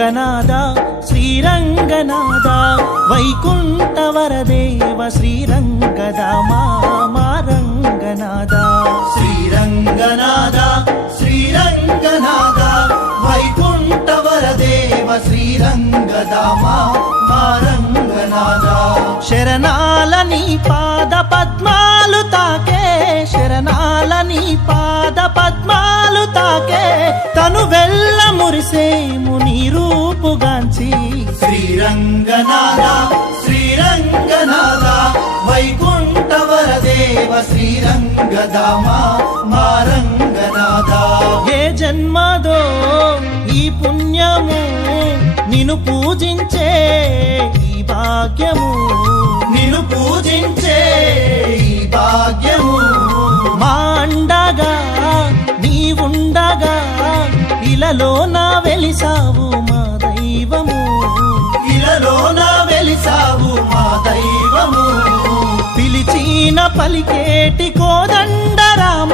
గణనాద శ్రీరంగనాద వైకుంఠ వరదేవ శ్రీరంగదామా రంగనాద శ్రీరంగనాద శ్రీరంగనాద వైకుంఠ వరదేవ శ్రీరంగదామా రంగనాద శరణాల నీ పాద పద్మాలు తాకే శరణాల నీ పాద పద్మాలు తాకే తను వెళ్ళ మురిసేము నీ రూపుగాంచి శ్రీరంగనాద శ్రీరంగనాద వైకుంఠ వరదేవ శ్రీరంగదామా రంగనాద ఏ జన్మదో ఈ పుణ్యము నిన్ను పూజించే ఈ భాగ్యము నిన్ను పూజించే ఈ భాగ్యము మా అండగా నీవుండగా ఇలలో నా వెలిసావు మా దైవము ఇలలో నా వెలిసావు మా దైవము పిలిచిన పలికేటి కోదండ రామ